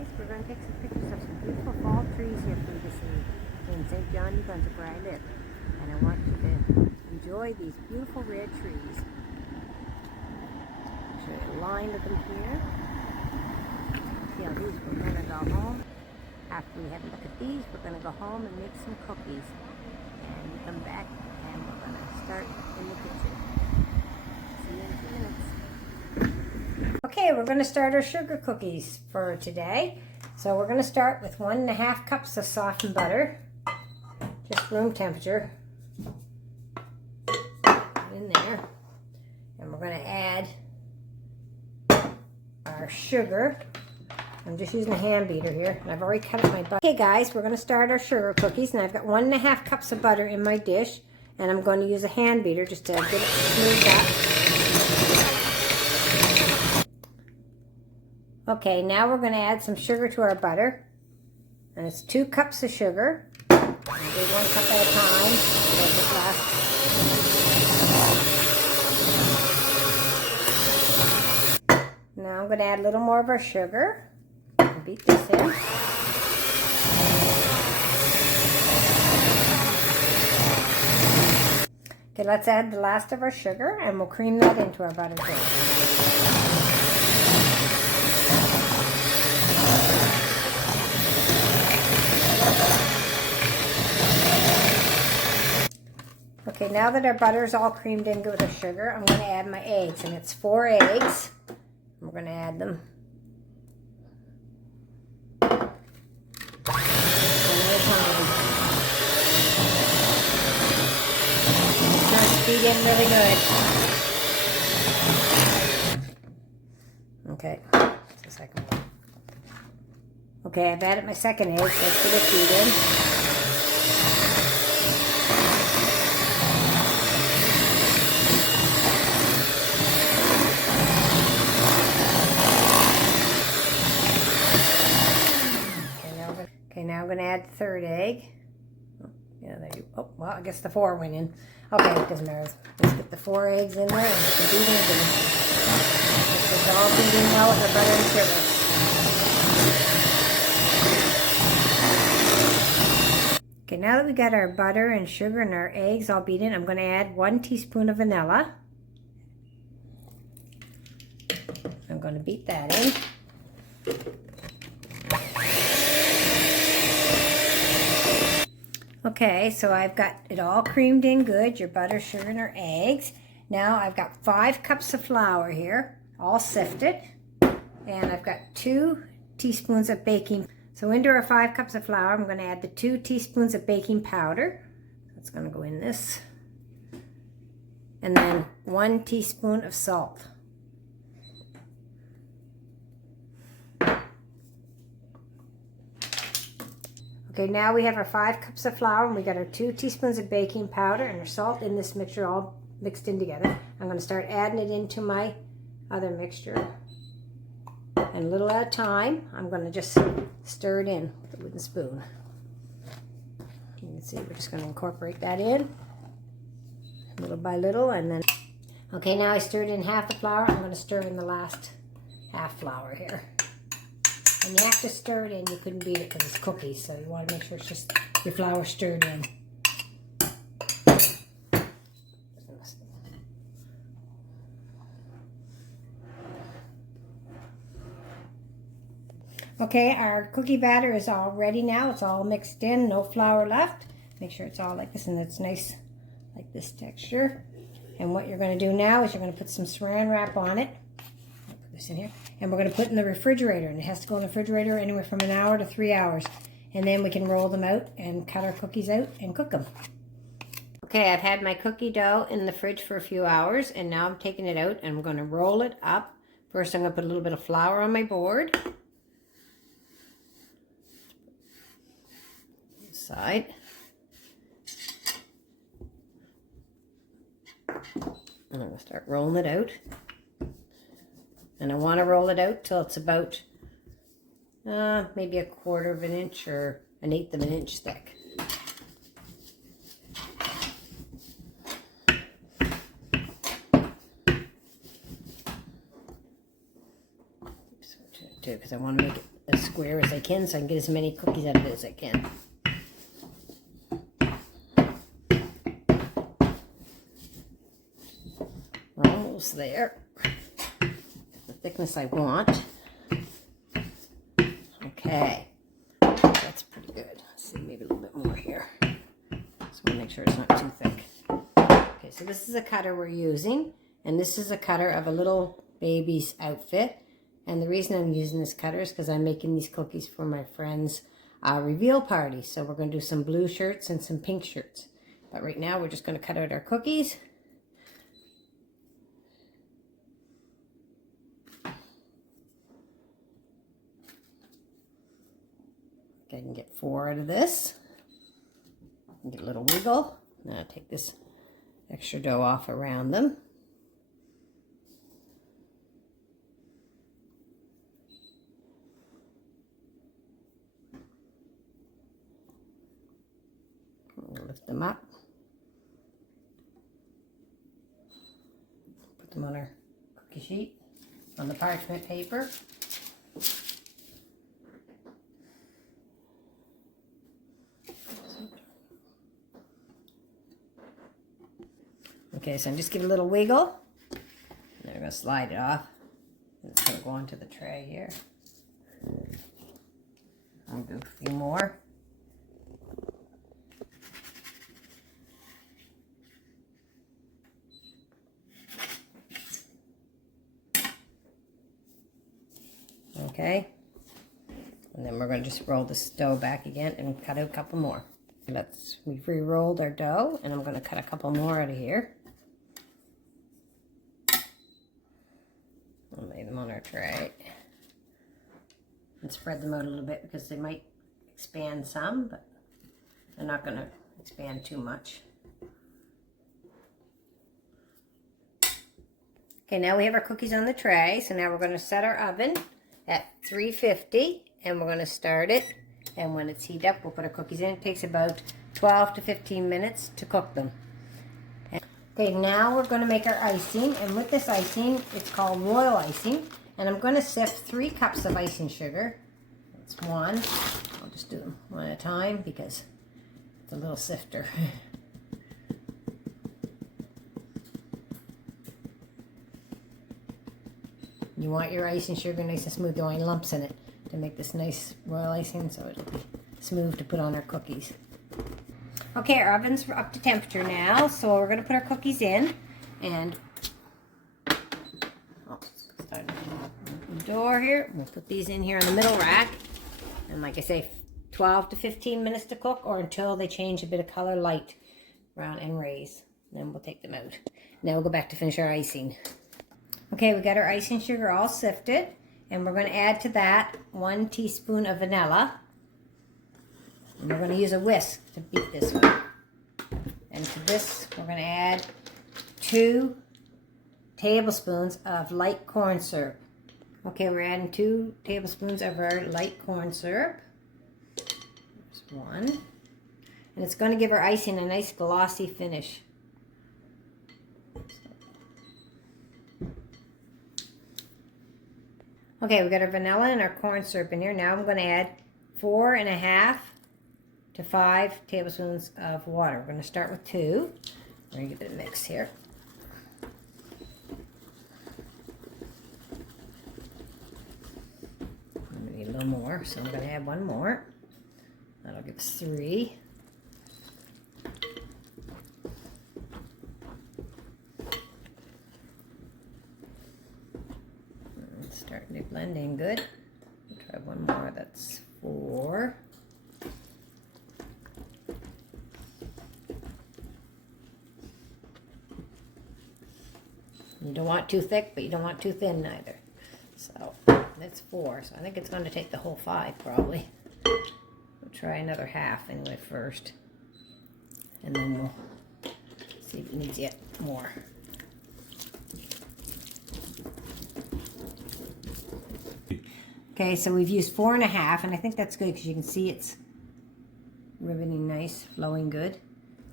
guys, we're going to take some pictures of some beautiful fall trees here for you to see in St. John, New Brunswick, where I live. And I want you to enjoy these beautiful red trees. I'll show you a line of them here. See how these, we're going to go home. After we have a look at these, we're going to go home and make some cookies. And we come back and we're going to start in the kitchen. See you in a few minutes. Okay, we're going to start our sugar cookies for today. So we're going to start with 1.5 cups of softened butter, just room temperature, in there. And we're going to add our sugar. I'm just using a hand beater here, and I've already cut up my butter. Okay guys, we're going to start our sugar cookies, and I've got 1.5 cups of butter in my dish, and I'm going to use a hand beater just to get it smoothed up. Okay, now we're going to add some sugar to our butter, and it's 2 cups of sugar. I'll do 1 cup at a time. Now I'm going to add a little more of our sugar. Beat this in. Okay, let's add the last of our sugar, and we'll cream that into our butter too. Okay, now that our butter is all creamed in with our sugar, I'm going to add my eggs, and it's 4 eggs. We're going to add them. Beat in really good. Okay, that's the second one. Okay, I've added my second egg. Let's get it beat in. Okay, now I'm going to add the third egg. Yeah, there you go. Oh, well, I guess the 4 went in. Okay, it doesn't matter. Let's get the 4 eggs in there and get the beating in. This is all beating well with our butter and sugar. Okay, now that we got our butter and sugar and our eggs all beaten, I'm going to add 1 teaspoon of vanilla. I'm going to beat that in. Okay, so I've got it all creamed in good, your butter, sugar, and our eggs. Now I've got 5 cups of flour here, all sifted. And I've got 2 teaspoons of baking. So into our 5 cups of flour, I'm going to add the 2 teaspoons of baking powder. That's going to go in this. And then 1 teaspoon of salt. Okay, now we have our 5 cups of flour, and we got our 2 teaspoons of baking powder and our salt in this mixture all mixed in together. I'm going to start adding it into my other mixture. And a little at a time, I'm going to just stir it in with a wooden spoon. You can see we're just going to incorporate that in little by little, and then, okay, now I stirred in half the flour. I'm going to stir in the last half flour here. And you have to stir it in. You couldn't beat it because it's cookies, so you want to make sure it's just your flour stirred in. Okay, our cookie batter is all ready now. It's all mixed in, no flour left. Make sure it's all like this, and it's nice like this texture. And what you're going to do now is you're going to put some saran wrap on it. I'll put this in here. And we're going to put it in the refrigerator, and it has to go in the refrigerator anywhere from 1 hour to 3 hours. And then we can roll them out and cut our cookies out and cook them. Okay, I've had my cookie dough in the fridge for a few hours, and now I'm taking it out and I'm going to roll it up. First, I'm going to put a little bit of flour on my board. This side. And I'm going to start rolling it out. And I want to roll it out till it's about maybe 1/4 of an inch or 1/8 of an inch thick. too, because I want to make it as square as I can so I can get as many cookies out of it as I can. Almost there. The thickness I want. Okay, that's pretty good. Let's see, maybe a little bit more here. Just want to make sure it's not too thick. Okay, so this is a cutter we're using, and this is a cutter of a little baby's outfit. And the reason I'm using this cutter is because I'm making these cookies for my friend's reveal party. So we're going to do some blue shirts and some pink shirts. But right now we're just going to cut out our cookies. Okay, I can get 4 out of this. Get a little wiggle. Now take this extra dough off around them. We'll lift them up. Put them on our cookie sheet, on the parchment paper. Okay, so I'm just give it a little wiggle. And then we're going to slide it off. It's going to go onto the tray here. I'll do a few more. Okay. And then we're going to just roll this dough back again and cut out a couple more. We've re-rolled our dough, and I'm going to cut a couple more out of here. I'll lay them on our tray and spread them out a little bit because they might expand some, but they're not going to expand too much. Okay, now we have our cookies on the tray, so now we're going to set our oven at 350, and we're going to start it, and when it's heated up, we'll put our cookies in. It takes about 12 to 15 minutes to cook them. Okay, now we're going to make our icing, and with this icing, it's called royal icing, and I'm going to sift 3 cups of icing sugar. That's 1. I'll just do them one at a time because it's a little sifter. You want your icing sugar nice and smooth. You don't want any lumps in it to make this nice royal icing so it'll be smooth to put on our cookies. Okay, our oven's up to temperature now, so we're going to put our cookies in, and start the door here. We'll put these in here on the middle rack, and like I say, 12 to 15 minutes to cook, or until they change a bit of color, light, brown, and raise. Then we'll take them out. Now we'll go back to finish our icing. Okay, we got our icing sugar all sifted, and we're going to add to that 1 teaspoon of vanilla. And we're going to use a whisk to beat this one. And to this, we're going to add 2 tablespoons of light corn syrup. Okay, we're adding 2 tablespoons of our light corn syrup. There's 1. And it's going to give our icing a nice glossy finish. Okay, we got our vanilla and our corn syrup in here. Now I'm going to add 4.5 to 5 tablespoons of water. We're going to start with 2. We're going to give it a mix here. We need a little more, so I'm going to add 1 more. That'll give us 3. It's starting to blend in good. We'll try 1 more. That's 4. You don't want too thick, but you don't want too thin either. So that's 4. So I think it's going to take the whole 5 probably. We'll try another half anyway first. And then we'll see if it needs yet more. Okay, so we've used 4.5, and I think that's good because you can see it's riveting nice, flowing good.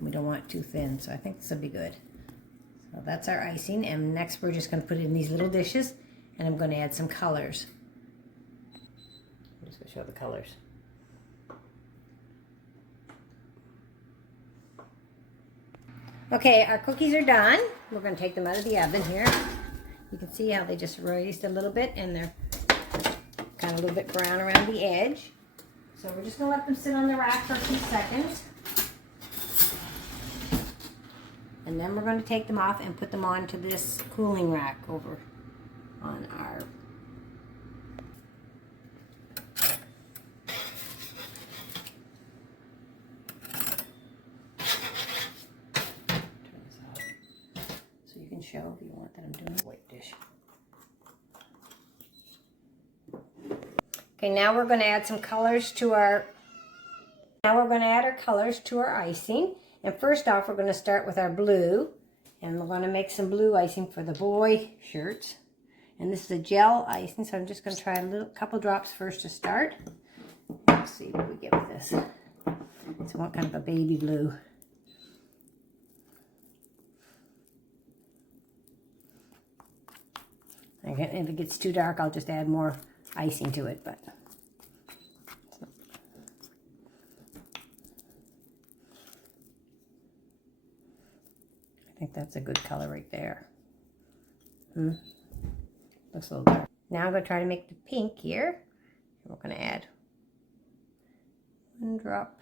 We don't want it too thin, so I think this will be good. So that's our icing, and next we're just going to put it in these little dishes, and I'm going to add some colors. Just just going to show the colors. Okay, our cookies are done. We're going to take them out of the oven here. You can see how they just raised a little bit and they're kind of a little bit brown around the edge. So we're just going to let them sit on the rack for a few seconds. And then we're going to take them off and put them onto this cooling rack over on our show if you want that I'm doing a white dish. Okay, now we're going to add some colors to our icing. And first off, we're going to start with our blue, and we're going to make some blue icing for the boy shirts. And this is a gel icing, so I'm just going to try a couple drops first to start. Let's see what we get with this. So I want kind of a baby blue. Again, if it gets too dark, I'll just add more icing to it, but I think that's a good color right there. Looks a little dark. Now I'm going to try to make the pink here. We're going to add 1 drop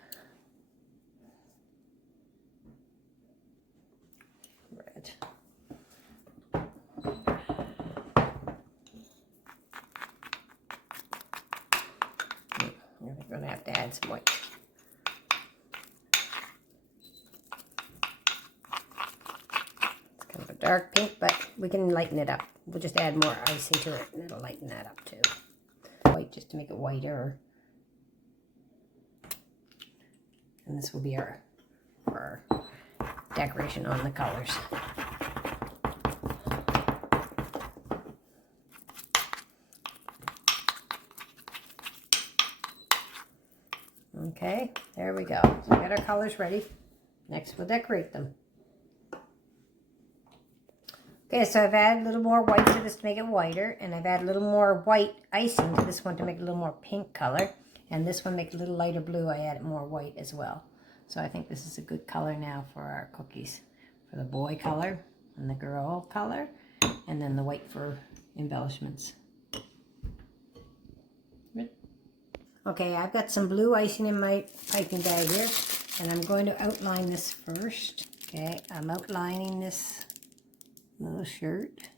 red. We're going to have to add some white. It's kind of a dark pink, but we can lighten it up. We'll just add more icing to it, and it'll lighten that up too. White just to make it whiter. And this will be our decoration on the colors. Okay, there we go. So we got our colors ready. Next we'll decorate them. Okay, so I've added a little more white to this to make it whiter, and I've added a little more white icing to this one to make it a little more pink color. And this one makes it a little lighter blue. I added more white as well. So I think this is a good color now for our cookies. For the boy color and the girl color, and then the white for embellishments. Okay, I've got some blue icing in my piping bag here, and I'm going to outline this first. Okay, I'm outlining this little shirt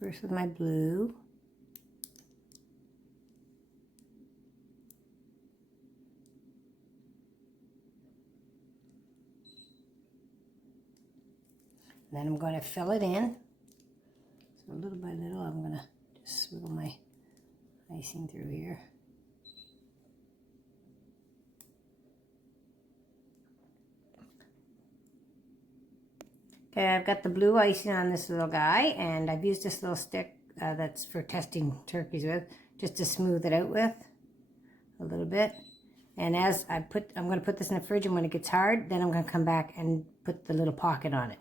first with my blue. And then I'm going to fill it in. So little by little, I'm going to just swivel my icing through here. Okay, I've got the blue icing on this little guy, and I've used this little stick that's for testing turkeys with, just to smooth it out with a little bit. And as I'm going to put this in the fridge, and when it gets hard, then I'm going to come back and put the little pocket on it.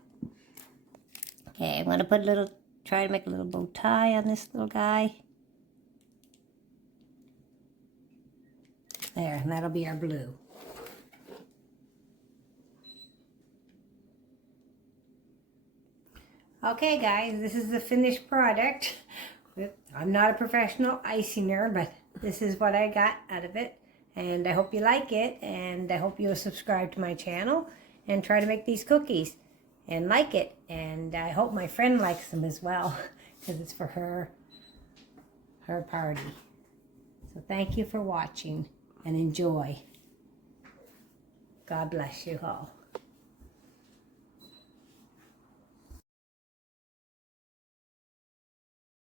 Okay, I'm going to try to make a little bow tie on this little guy. There, and that'll be our blue. Okay guys, this is the finished product. I'm not a professional icinger, but this is what I got out of it. And I hope you like it, and I hope you'll subscribe to my channel and try to make these cookies and like it. And I hope my friend likes them as well, because it's for her party. So thank you for watching, and enjoy. God bless you all.